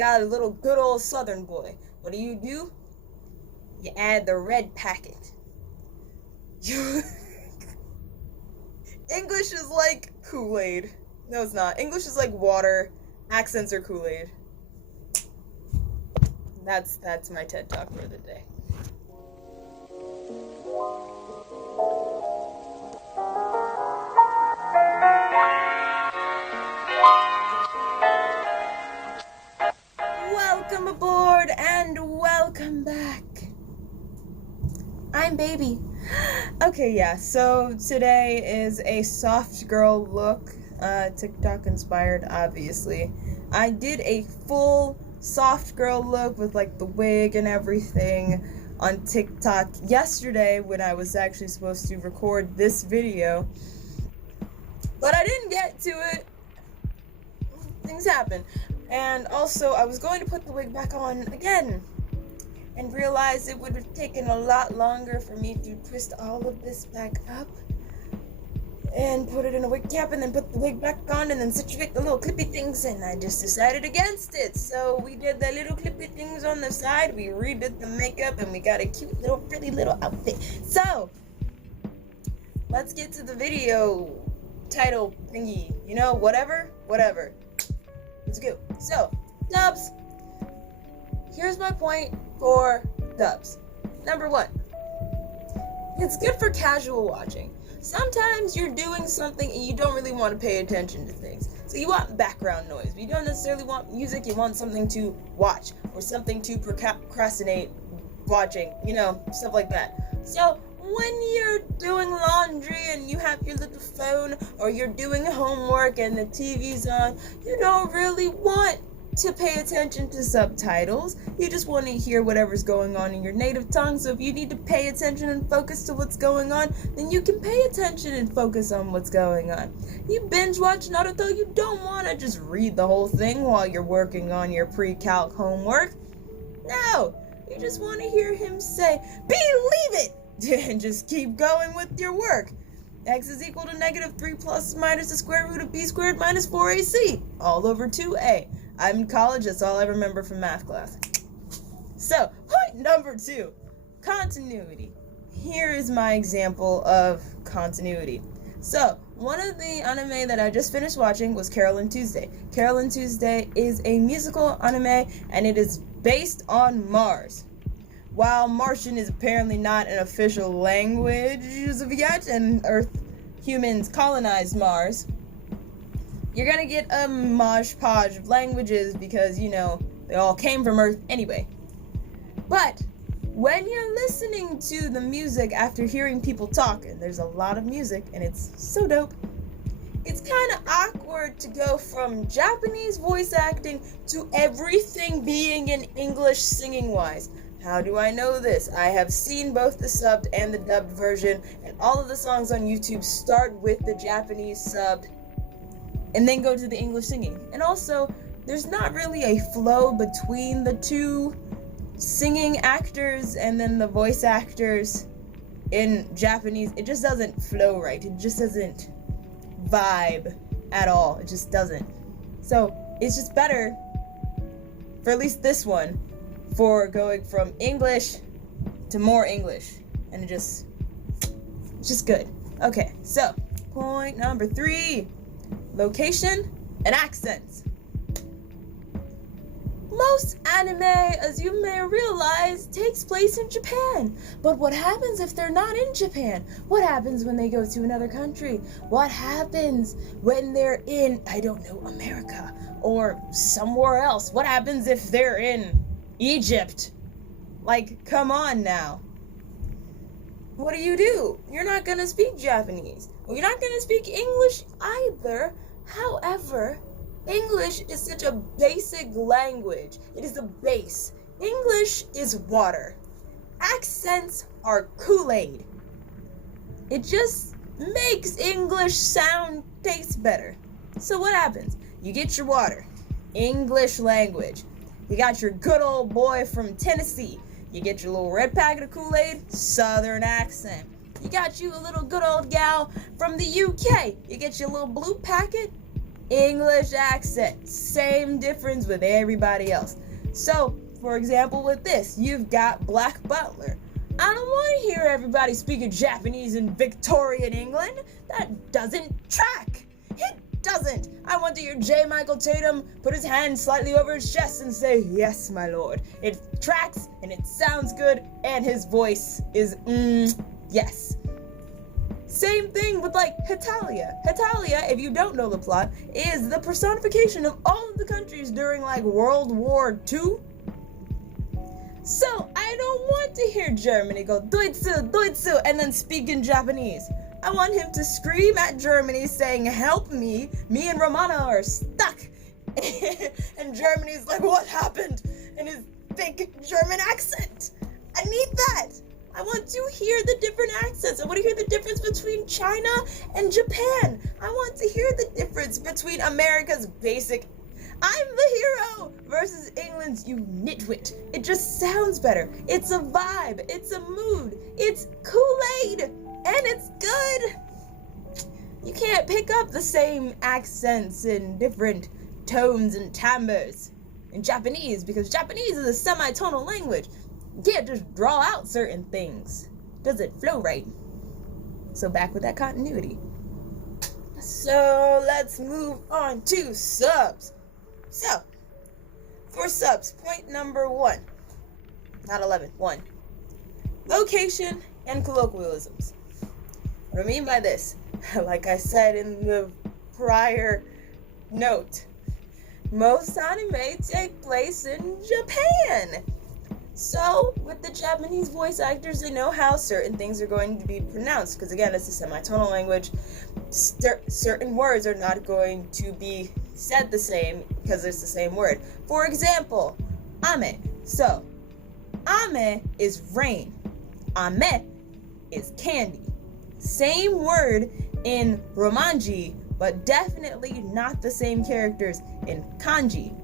got a little good old Southern boy. What do? You add the red packet. English is like Kool-Aid. No, it's not. English is like water. Accents are Kool-Aid. That's my TED Talk for the day. Welcome aboard and welcome back. I'm Baby. Okay, yeah, so today is a soft girl look, TikTok inspired, obviously. I did a full soft girl look with like the wig and everything on TikTok yesterday when I was actually supposed to record this video, but I didn't get to it. Things happen. And also, I was going to put the wig back on again and realized it would have taken a lot longer for me to twist all of this back up and put it in a wig cap and then put the wig back on and then situate the little clippy things, and I just decided against it. So we did the little clippy things on the side, we redid the makeup, and we got a cute little pretty little outfit. So let's get to the video title thingy, whatever. Let's go. So, dubs. Here's my point for dubs. Number 1, it's good for casual watching. Sometimes you're doing something and you don't really want to pay attention to things. So you want background noise. But you don't necessarily want music, you want something to watch or something to procrastinate watching, stuff like that. So when you're doing laundry and you have your little phone, or you're doing homework and the TV's on, you don't really want to pay attention to subtitles. You just want to hear whatever's going on in your native tongue. So if you need to pay attention and focus to what's going on, then you can pay attention and focus on what's going on. You binge watch Naruto, you don't want to just read the whole thing while you're working on your pre-calc homework. No, you just want to hear him say, "Believe it!" and just keep going with your work. X is equal to -3 plus minus the square root of b squared minus 4ac, all over 2a. I'm in college, that's all I remember from math class. So, point number 2, continuity. Here is my example of continuity. So, one of the anime that I just finished watching was Carolyn Tuesday. Carolyn Tuesday is a musical anime, and it is based on Mars. While Martian is apparently not an official language as of yet, and humans colonized Mars, you're gonna get a mosh podge of languages because, they all came from Earth anyway. But when you're listening to the music after hearing people talk, and there's a lot of music and it's so dope, it's kind of awkward to go from Japanese voice acting to everything being in English singing-wise. How do I know this? I have seen both the subbed and the dubbed version, and all of the songs on YouTube start with the Japanese subbed and then go to the English singing. And also, there's not really a flow between the two singing actors and then the voice actors in Japanese. It just doesn't flow right. It just doesn't vibe at all. It just doesn't. So, it's just better, for at least this one, for going from English to more English, and it's just good. Okay, so point number 3, location and accents. Most anime, as you may realize, takes place in Japan. But what happens if they're not in Japan? What happens when they go to another country? What happens when they're in, America or somewhere else? What happens if they're in Egypt? Like, come on now. What do? You're not gonna speak Japanese. Well, you're not gonna speak English either. However, English is such a basic language. It is the base. English is water. Accents are Kool-Aid. It just makes English taste better. So what happens? You get your water. English language. You got your good old boy from Tennessee. You get your little red packet of Kool-Aid, Southern accent. You got you a little good old gal from the UK. You get your little blue packet, English accent, same difference with everybody else. So, for example, with this, you've got Black Butler. I don't want to hear everybody speaking Japanese in Victorian England. That doesn't track. It doesn't. I want to hear J. Michael Tatum put his hand slightly over his chest and say, "Yes, my lord." It tracks and it sounds good and his voice is, yes. Same thing with like Hetalia. Hetalia, if you don't know the plot, is the personification of all of the countries during like World War II. So I don't want to hear Germany go Doitsu, Doitsu, and then speak in Japanese. I want him to scream at Germany saying, "Help me, me and Romana are stuck." And Germany's like, "What happened?" in his thick German accent. I need that. I want to hear the different accents. I want to hear the difference between China and Japan. I want to hear the difference between America's basic "I'm the hero" versus England's "you nitwit." It just sounds better. It's a vibe. It's a mood. It's Kool-Aid. And it's good. You can't pick up the same accents in different tones and timbres in Japanese because Japanese is a semi-tonal language. You can't just draw out certain things. Doesn't flow right. So back with that continuity. So let's move on to subs. So, for subs, point number 1. Not 11, 1. Location and colloquialisms. What I mean by this, like I said in the prior note, most anime take place in Japan. So, with the Japanese voice actors, they know how certain things are going to be pronounced. Because again, it's a semi-tonal language. Certain words are not going to be said the same because it's the same word. For example, ame. So, ame is rain. Ame is candy. Same word in Romanji, but definitely not the same characters in kanji.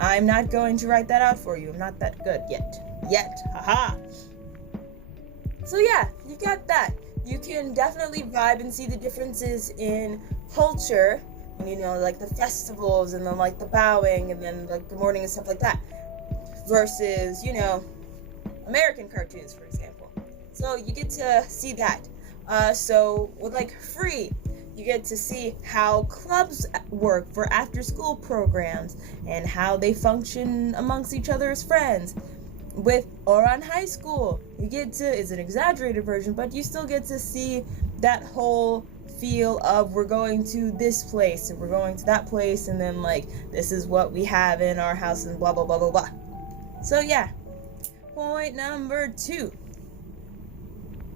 I'm not going to write that out for you. I'm not that good yet. Haha. So yeah, you got that. You can definitely vibe and see the differences in culture, and you know, like the festivals and then like the bowing and then like good morning and stuff like that, versus, you know, American cartoons, for example. So you get to see that. So with like Free, you get to see how clubs work for after-school programs and how they function amongst each other as friends. With Oran High School, you get to, it's an exaggerated version, but you still get to see that whole feel of we're going to this place and we're going to that place and then like this is what we have in our house and blah blah blah blah blah. So yeah, point number 2.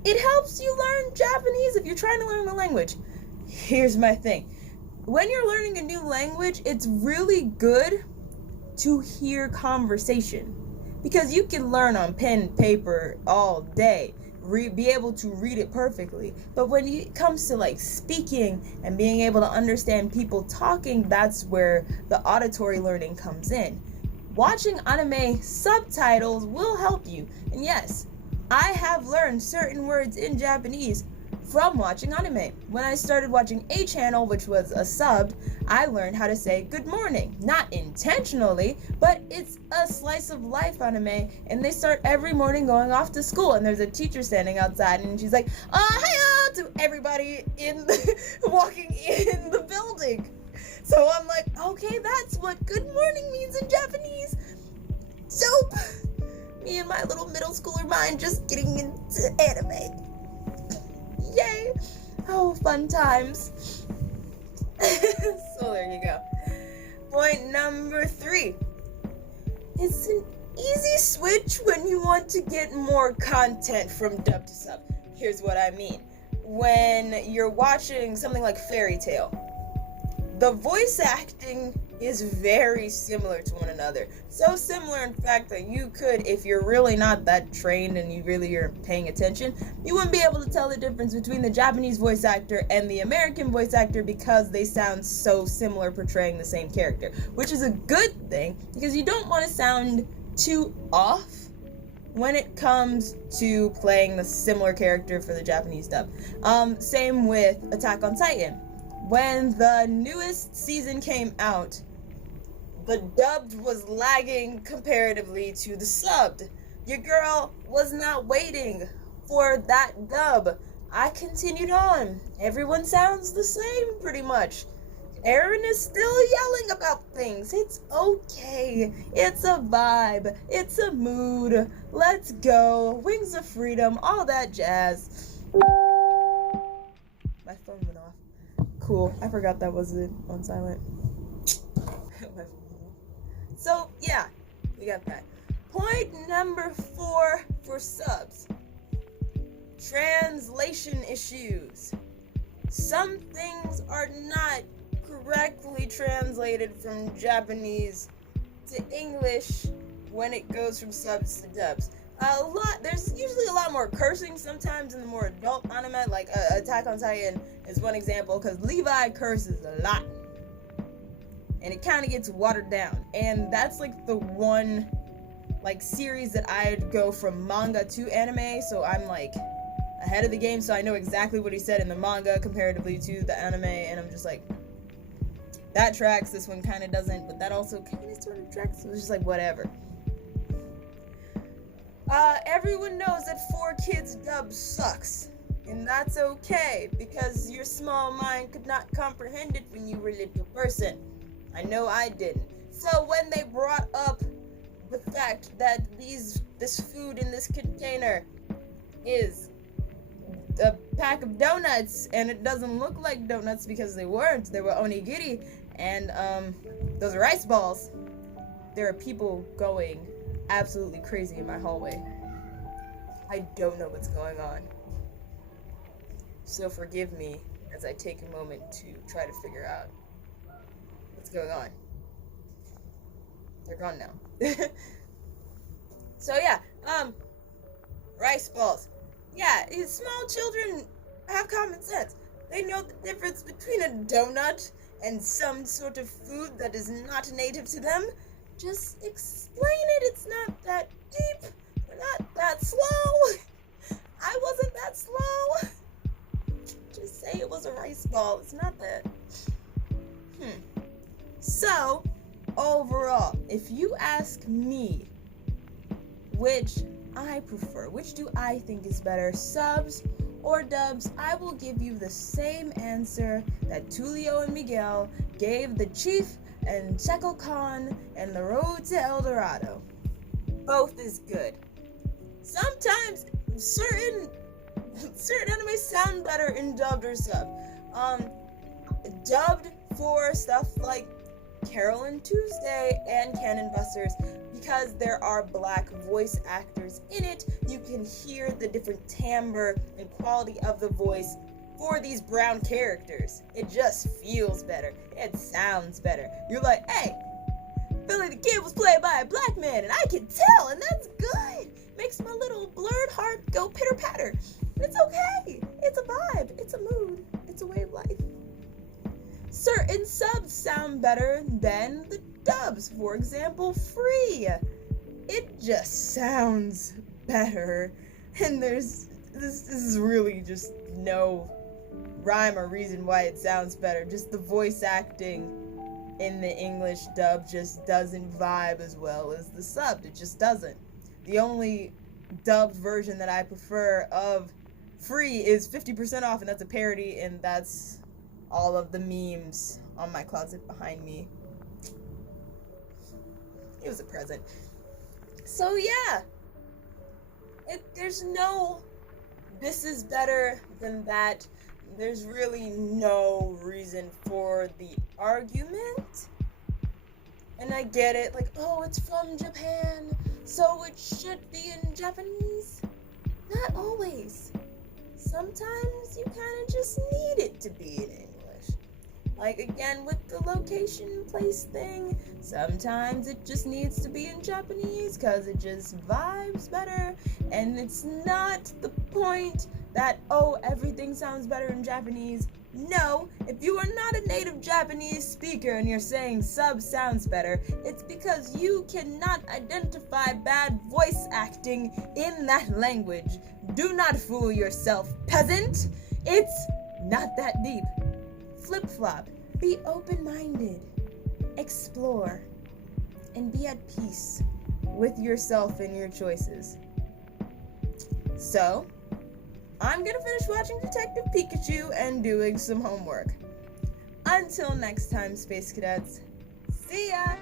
It helps you learn Japanese if you're trying to learn the language. Here's my thing. When you're learning a new language, it's really good to hear conversation. Because you can learn on pen and paper all day, be able to read it perfectly. But when it comes to like speaking and being able to understand people talking, that's where the auditory learning comes in. Watching anime subtitles will help you. And yes, I have learned certain words in Japanese from watching anime. When I started watching A Channel, which was a sub, I learned how to say good morning. Not intentionally, but it's a slice of life anime, and they start every morning going off to school, and there's a teacher standing outside, and she's like, hiya, to everybody walking in the building. So I'm like, okay, that's what good morning means in Japanese. Dope. Me and my little middle schooler mind just getting into anime. Yay! Oh, fun times. So there you go. Point number 3. It's an easy switch when you want to get more content from dub to sub. Here's what I mean. When you're watching something like Fairy Tail, the voice acting is very similar to one another. So similar, in fact, that you could, if you're really not that trained and you really are paying attention, you wouldn't be able to tell the difference between the Japanese voice actor and the American voice actor because they sound so similar portraying the same character, which is a good thing because you don't want to sound too off when it comes to playing the similar character for the Japanese dub. Same with Attack on Titan. when the newest season came out, the dubbed was lagging comparatively to the subbed. Your girl was not waiting for that dub. I continued on. Everyone sounds the same pretty much. Aaron is still yelling about things. It's okay. It's a vibe. It's a mood. Let's go. Wings of freedom. All that jazz. My phone went off. Cool. I forgot that was it on silent. So, yeah. We got that. Point number 4 for subs. Translation issues. Some things are not correctly translated from Japanese to English when it goes from subs to dubs. There's usually a lot more cursing sometimes in the more adult anime, like Attack on Titan is one example, because Levi curses a lot. And it kind of gets watered down. And that's like the one series that I'd go from manga to anime, so I'm like ahead of the game, so I know exactly what he said in the manga comparatively to the anime, and I'm just like, that tracks, this one kind of doesn't, but that also kind of sort of tracks, so it's just like, whatever. Everyone knows that 4Kids dub sucks, and that's okay, because your small mind could not comprehend it when you were a little person. I know I didn't. So when they brought up the fact that this food in this container is a pack of donuts, and it doesn't look like donuts because they were onigiri, and those are rice balls. There are people going absolutely crazy in my hallway. I don't know what's going on. So forgive me as I take a moment to try to figure out what's going on. They're gone now. So yeah, rice balls. Yeah, small children have common sense. They know the difference between a donut and some sort of food that is not native to them. Just explain it. It's not that deep. We're not that slow. I wasn't that slow. Just say it was a rice ball. It's not that. So, overall, if you ask me which I prefer, which do I think is better, subs or dubs, I will give you the same answer that Tulio and Miguel gave the Chief and Checo Khan and the Road to El Dorado. Both is good. Sometimes certain anime sound better in dubbed or sub. Dubbed for stuff like Carolyn Tuesday and Cannon Busters, because there are black voice actors in it, you can hear the different timbre and quality of the voice for these brown characters. It just feels better. It sounds better. You're like, hey, Billy the Kid was played by a black man, and I can tell, and that's good. Makes my little blurred heart go pitter-patter. It's okay. It's a vibe. It's a mood. It's a way of life. Certain subs sound better than the dubs. For example, Free. It just sounds better. And this is really just no rhyme or reason why it sounds better. Just the voice acting in the English dub just doesn't vibe as well as the subbed. It just doesn't. The only dubbed version that I prefer of Free is 50% off, and that's a parody, and that's all of the memes on my closet behind me. It was a present. So yeah, there's no this is better than that. There's really no reason for the argument. And I get it, like, oh, it's from Japan, so it should be in Japanese. Not always. Sometimes you kind of just need it to be in English. Like, again, with the location place thing, sometimes it just needs to be in Japanese because it just vibes better. And it's not the point that, oh, everything sounds better in Japanese. No, if you are not a native Japanese speaker and you're saying sub sounds better, it's because you cannot identify bad voice acting in that language. Do not fool yourself, peasant. It's not that deep. flip-flop. Be open-minded. Explore. And be at peace with yourself and your choices. So, I'm gonna finish watching Detective Pikachu and doing some homework. Until next time, Space Cadets. See ya!